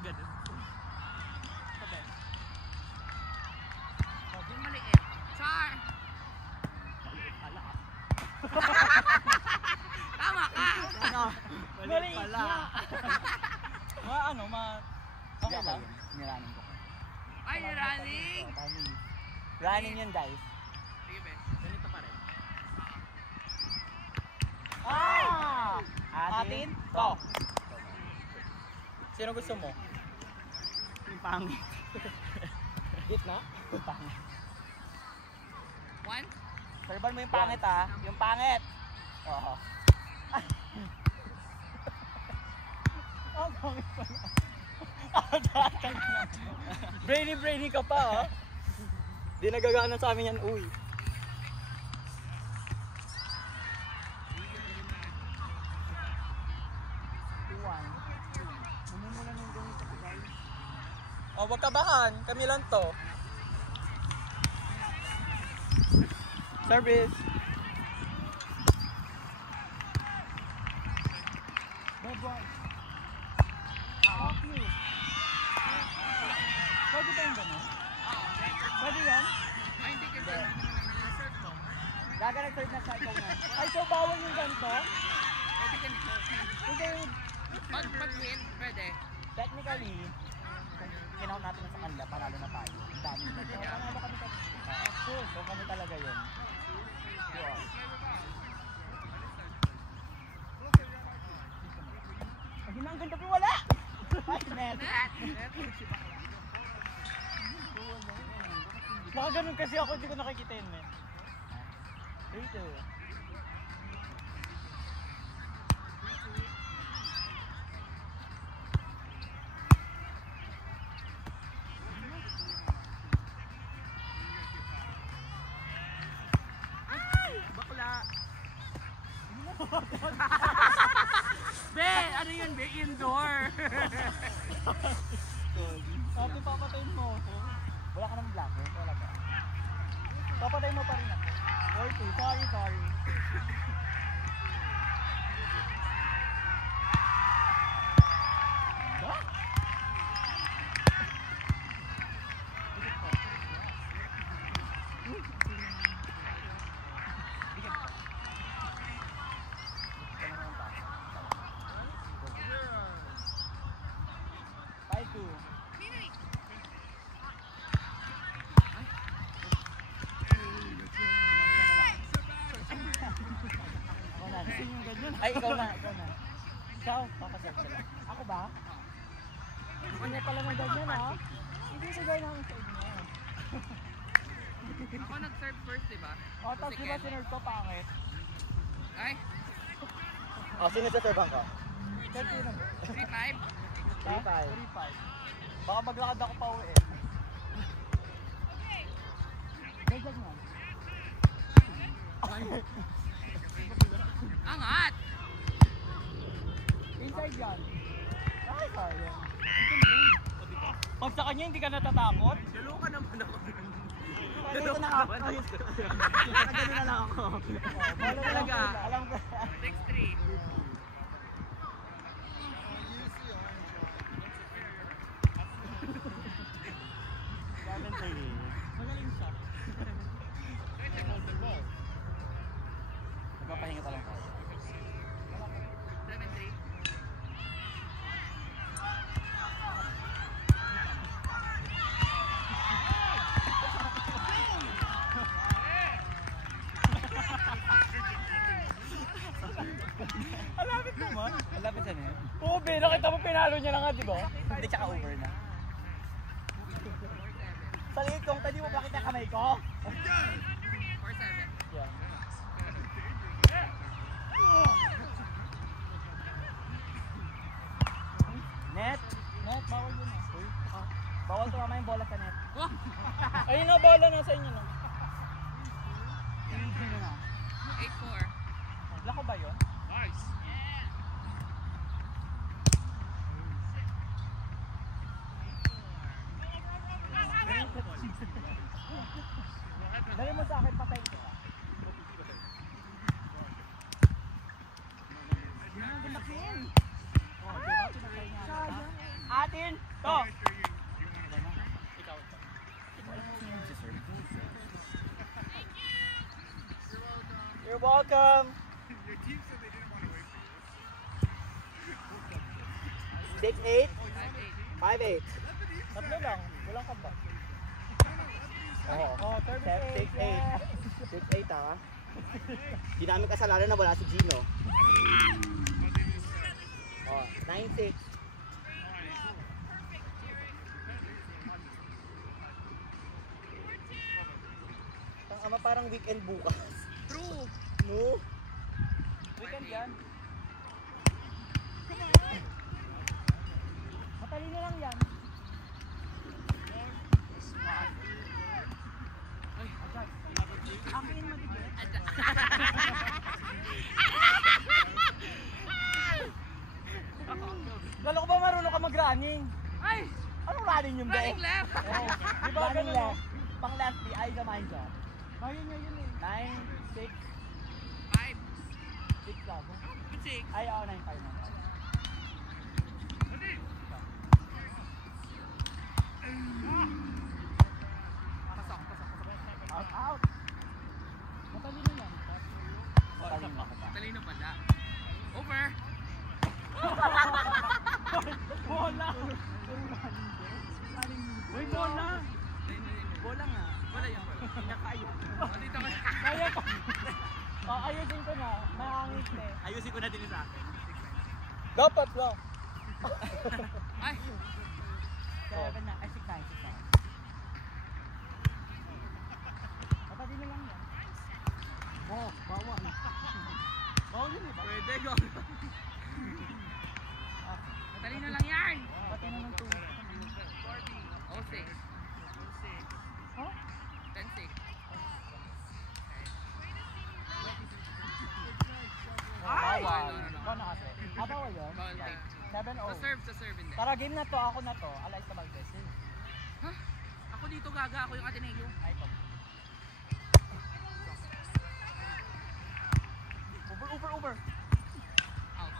Ganun. Sabi. Yung maliit. Char! Maliit pala ah. Tama ka! Ano? Maliit pala. Okay lang. Niraning ko. Ay, running! Running yun, guys. Sige, be. Ganito pa rin. Atin? To. Sino gusto mo? Yung pangit. Gitna? Pangit. One? Serban mo yung pangit ah. Yung pangit. Oo. Ang pangit pala. Brainy ka pa ah. Di nagagana sa amin yan, uy. Oh, wag kabahan. Kami lang to. Service. Bad boy. Fuck you. Pwede ba yung gano'n? Pwede yan? Ay, hindi kasi na-serve mo. Gaga nag-serve na sa ikaw na. Ay, so bawal yung ganito? Pwede ganito. Hindi yung... Pag-hit, pwede. Technically, kung kinount natin na sa kanila, panalo na tayo. Ang dami na. So, panalo kami talaga. So, kami talaga yun. Yeah. Ang ang ganda pa wala! Ay, net! Nakaganon kasi ako, hindi ko nakikita yun, net. Dito. Bakla! Be, ano yun, be? Indoor! Ate, papatayin mo ako. Wala ka ng blocker? Wala ka. Papatayin mo pa rin ako. Sorry. Ay, ikaw na. Ikaw, papaserve ka lang. Ako ba? Hindi pala ng ganyan ha? Hindi ko gaya namin sa inyo. Ako nag-serve first, diba? O, tapos diba sinerve ko pangit? Ay, Oh, sino sa servan ka? 30 na ba? 3-5. 3-5. Baka maglakad ako pa uwi. Gagag mo. Angat! Inside yan. Ay, sayang. Pag sa kanya hindi ka natatakot? Dalo ka naman ako. Dito na ako. Nakagano na lang ako. Talaga. Alam ko. 6-3. Magaling siya. Magpapahinga pa lang tayo. 7-3. Alapit naman. Malapit yan eh. Oo, be, nakita mo pinalo niya na nga, di ba? Hindi, tsaka over na. Sa liit kong, tadi mo bakit yung kamay ko? 4-7. Yan. Net? Net, bawal yun ah. Bawal tumama yung bola sa net. Ayun na, bola na sa inyo na. Hindi na. 8-4. Lako ba yun? Nice. Dali mo sa akin, patayin ko. At natin. To. You're welcome. 6'8", 5'8". Tatlo lang, walang kamba. Oo. Oh, service 8. 6'8". 6'8" ha. Di namin kasalanan na wala si Gino. Oh, 9'6". Ang ama parang weekend bukas. True. No? Weekend yan. Matalino lang yan. Akin matigit. Lalo ko ba marunong ka mag-running? Ay! Anong running yung be? Running left! Oh, di ba ganun left? Pang lefty, ay gamay siya. Ayun niya yun eh. 9, 6, 5. 6 ako. 6. Ay, ako 9, 5 na. Out, out! Matalino yan. Talino pala. Over. Bola! Uy, bola! Bola nga. Bola yan. Pinakayo. Dito ka. Kaya ko. Ayusin ko na. Mahangit eh. Ayusin ko na din sa akin. Dapat lang. Ay! 7 na. Ay, 6 na. 6 na. Matalino lang yan. Oh, bawa na. Bawa yun eh. Pwede go. Talino lang yan. Pati na ng 2. Oh, 6. Huh? 10-6. Ay! Bawal. No. Ikaw na kasi. Bawal yun? Bawal take. 7-0. Sa serve hindi. Tara, game na to. Ako na to. Alayos na mag-best. Huh? Ako dito gaga. Ako yung Ateneo. Ay, ito. Over. Out.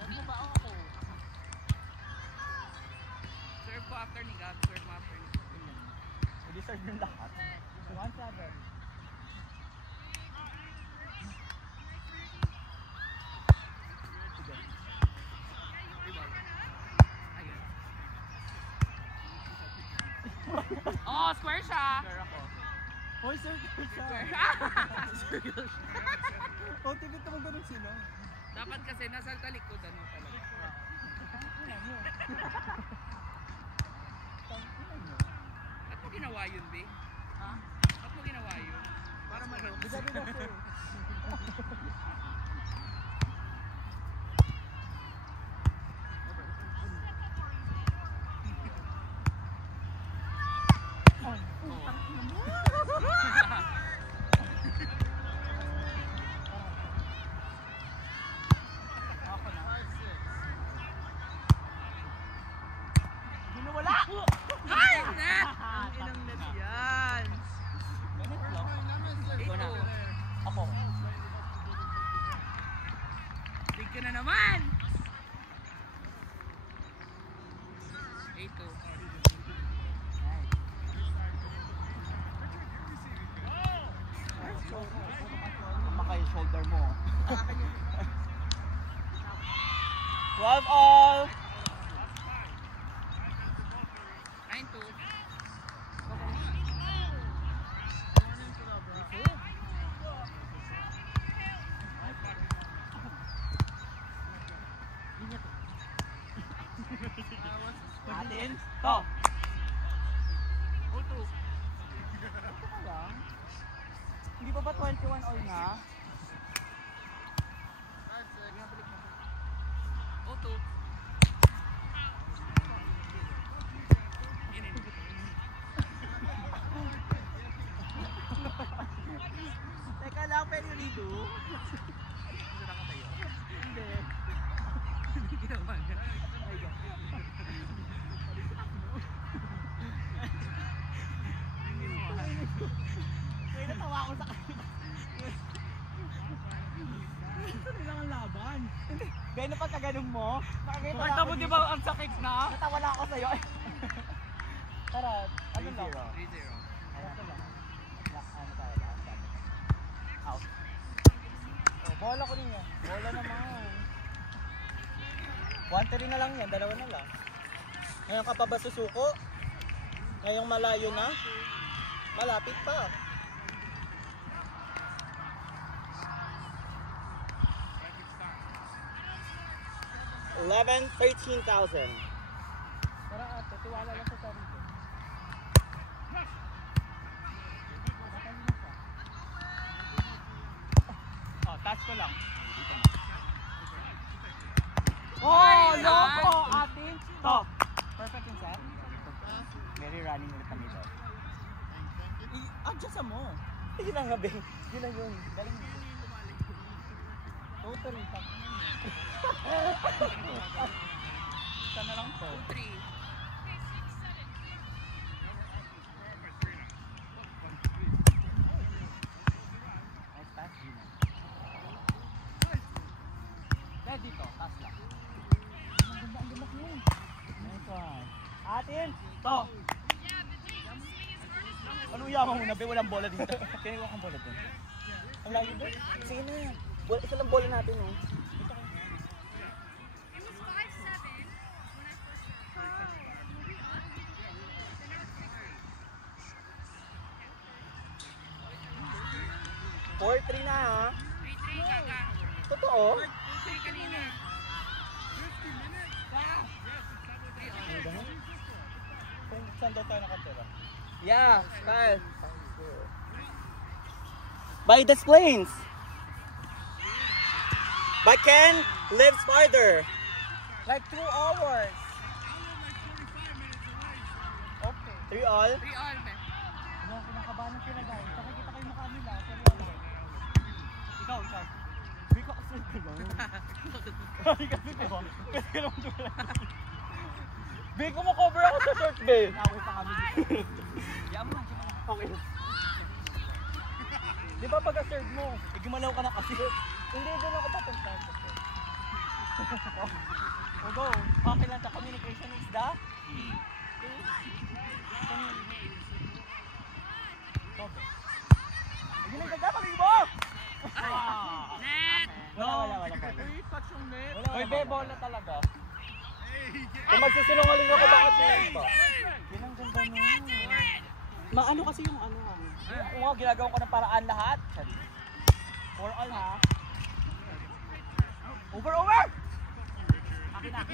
Ano ba ako? Serve ko after ni Gab. Serve mo after ni. I-deserve yung lahat. 1-7. Rebound. Ayun. Oh, square siya. Sure ako. Hoy, sir, siya. Circle siya. Oh, tigit naman ganun sila. Dapat kasi nasa talikod ano talaga. Ba't mo ginawa yun, be? Ha? Ba't mo ginawa yun? Para marunong. Bisabi na sir. Ginuwala! Ay! Net! Ang inang net yan. Ikaw na. Ito. Ako. Big ka na naman! 8-2. Maka yung shoulder mo. 12 all! 9-2. Natin. To. 0-2. Ito ka lang. Hindi pa ba 21 all na? 0-2. In. Teka lang, pwede yung lido. Hindi. Hindi ginawa niya. May natawa ako sa kanya. Beno, pagka ganun mo, nakakita na Nakita ako mo di dito. ba ang sakit na? Natawa na ako sa'yo. Tara, ano lang? 3-0. Ano lang? Ano tayo? Out. Oh, bola ko niya. Bola naman. 1-3 na lang yan, dalawa na lang. Ngayon ka pa ba susuko? Ngayong malayo na? Malapit pa. $13,000. Tara ate, tiwala lang sa sarili. Oh, touch ko lang. Oh, loko, ate. To. Perfect yung set. Very running ulit kami ito. Adjust mo. Sige lang nga, be. Yun lang yun. Galing mo. Totally. Isa na lang to. 3. Nice pass, Gina. Dahil dito, pass lang. Ang ganda mo. Nice one. Atin! To! Anong yaman mo na, be? Walang bola dito. Kaya kang bola dito. Ang layo doon. Sige na. Isa lang bola natin, oh. Four, 3 na, ha? 3-3 kaka. Totoo? 2-3 kanina. Ano ba? Kung saan daw tayo nakatira? Yeah, Kyle. By the plains. But Ken lives farther. Like 2 hours. Okay. 3 all? 3 all, be. Ano, kinakabahan ng sila guys. Nakikita kayo mukha nila. Seryoso. Ikaw. Hindi ko kasi ito. Kasi diba? Kasi ka naman wala. Be, kumakover ako sa short, be. Nakawin pa kami dito. Yan mo lang. Okay. Di ba pagka-serve mo, igumalaw ka na kasi. Hindi, doon ako papunta. O go. Okay lang sa communication is the key. Ayun ang ganda, kami mo! Net! Wala. Uy, touch yung net. Uy, be, bola talaga. Kung magsisinungaling ako, bakit yun pa? Yun ang ganda nun. Maano kasi yung ano ha? Oo nga, ginagawa ko ng paraan lahat. For all, ha? Over! Akin na.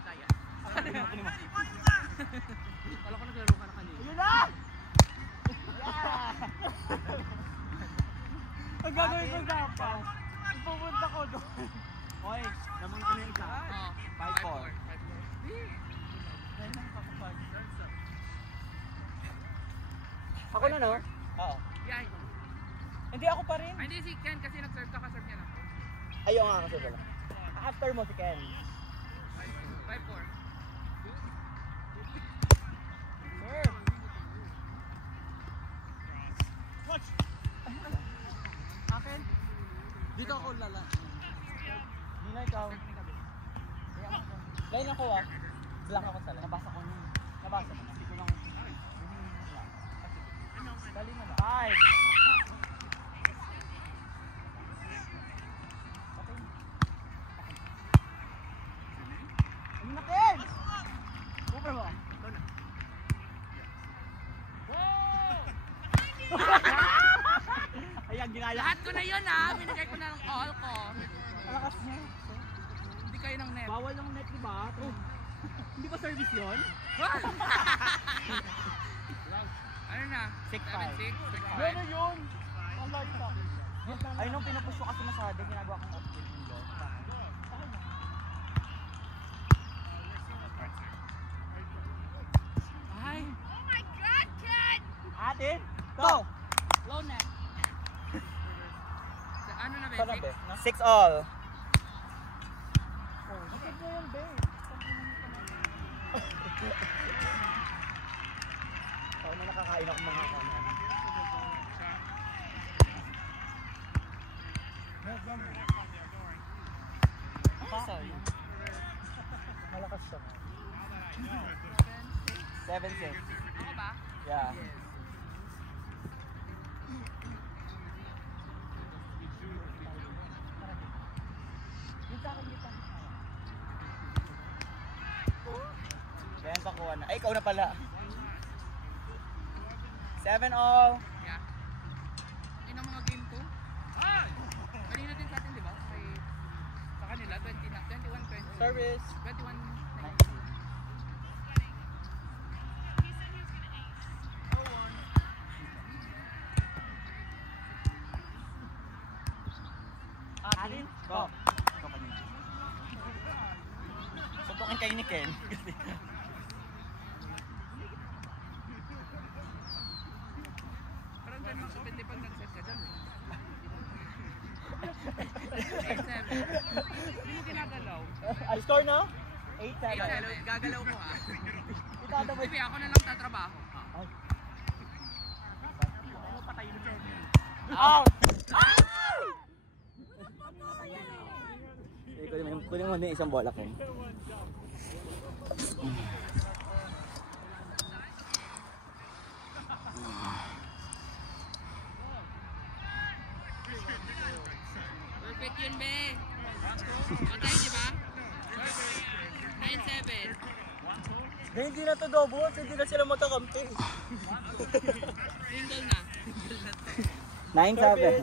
Kita yan. Kala ko naglaro ka na kanina. Yun na! Yeah! Ang gagawin ko dapat, ipupunta ko doon. Oy, naman ko na yung isa. 5-4. Ako na, no? Oo. Yan. Hindi ako pa rin. Ay, hindi si Ken kasi nag-serve ka, ka-serve niya na. Ayaw nga kasi wala. After mo si Ken. 5-4. Serve. Akin? Dito ako lala. Nila ikaw. Line ako ah. Black ako sa line. Nabasa ko niya. Nabasa mo na. Hindi ko lang. Dali mo na. 5. Ano na, Ken? Over mo. Ayan, ginaya. Lahat ko na yun ha. Binigay ko na ng all ko. Malakas niya. Hindi kayo ng net. Bawal ng net, di ba? Hindi ba service yun? Ano na? 6-5. 7-6? Ano yun? Ang light pa. Ay, nung pinupush ko kasi masyado, ginagawa kong update nito. Ay. Ate, to! Low net. Ano na, Sana Bebe? be? 6 all. Bakit mo yan, be? Ikaw na nakakain ako mga kanan. Sorry. Malakas siya. 7-6. Ako ba? Yeah. Yung sa akin, yung sa akin. Kaya pakuha na. Ay, ikaw na pala. 7-0. Yeah. Yun ang mga game ko. Kanina din sa atin, di ba? Sa kanila, 21-20. Service. 21-19. Atin? Go. Suntukin kayo ni Ken. Parang ganun kapindi pag nag-set ka dyan. 8-7. Hindi mo ginagalaw. I score now? 8-7. Gagalaw ko ha. Itatapos. Sige, ako na lang tatrabaho. Ano patayin mo dyan? Out! Kunin mo din isang bola ko. Perfect yun, be. Matay, di ba? 9-7. Hindi na to double, hindi na sila matakampi. Single na. 9-7.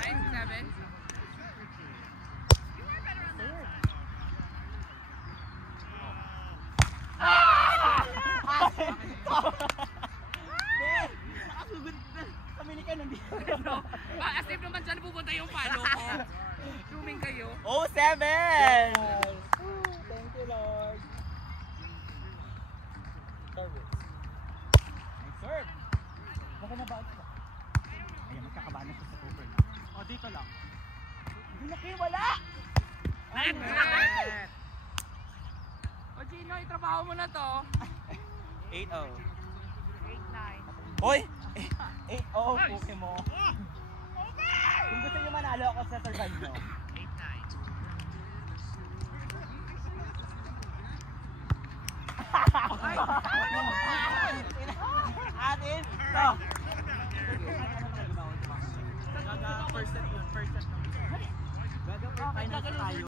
9-7. Nakasugod na. Kami ni Ken nandito. As if naman saan pupunta yung palo ko. Zooming kayo. Oh, 7! Thank you, Lord. Service. Nice serve. Baka nabaot ka. Ayan, magkakabahan na siya sa over. O, dito lang. Hindi na kayo wala! O Gino, itrabaho mo na to. 8-0. 8-9. Hoy! 8-0, puke mo. Kung gusto nyo manalo ako sa survive nyo. 8-9. Atin! To! Gaga, first set yun, first set. Gaga, final tayo.